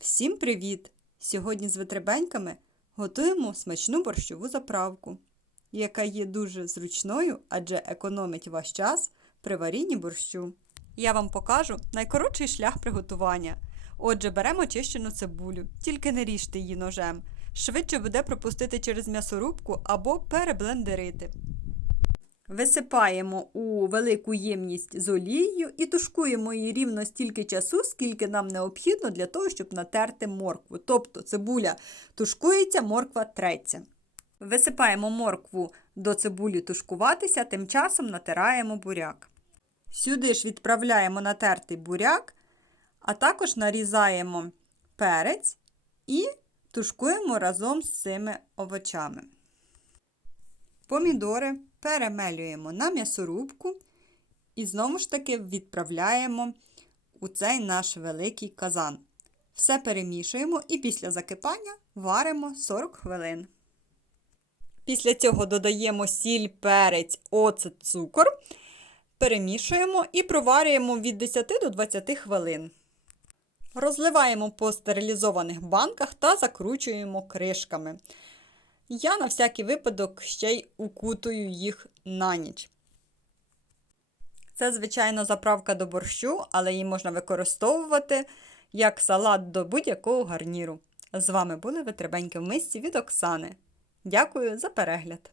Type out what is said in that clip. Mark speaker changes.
Speaker 1: Всім привіт! Сьогодні з витребеньками готуємо смачну борщову заправку, яка є дуже зручною, адже економить ваш час при варінні борщу. Я вам покажу найкоротший шлях приготування. Отже, беремо чищену цибулю, тільки не ріжте її ножем. Швидше буде пропустити через м'ясорубку або переблендерити. Висипаємо у велику ємність з олією і тушкуємо її рівно стільки часу, скільки нам необхідно для того, щоб натерти моркву. Тобто цибуля тушкується, морква треться. Висипаємо моркву до цибулі тушкуватися, тим часом натираємо буряк. Сюди ж відправляємо натертий буряк, а також нарізаємо перець і тушкуємо разом з цими овочами. Помідори перемелюємо на м'ясорубку і знову ж таки відправляємо у цей наш великий казан. Все перемішуємо і після закипання варимо 40 хвилин. Після цього додаємо сіль, перець, оцет, цукор, перемішуємо і проварюємо від 10 до 20 хвилин. Розливаємо по стерилізованих банках та закручуємо кришками. Я на всякий випадок ще й укутую їх на ніч. Це, звичайно, заправка до борщу, але її можна використовувати як салат до будь-якого гарніру. З вами були витребеньки в мисці від Оксани. Дякую за перегляд!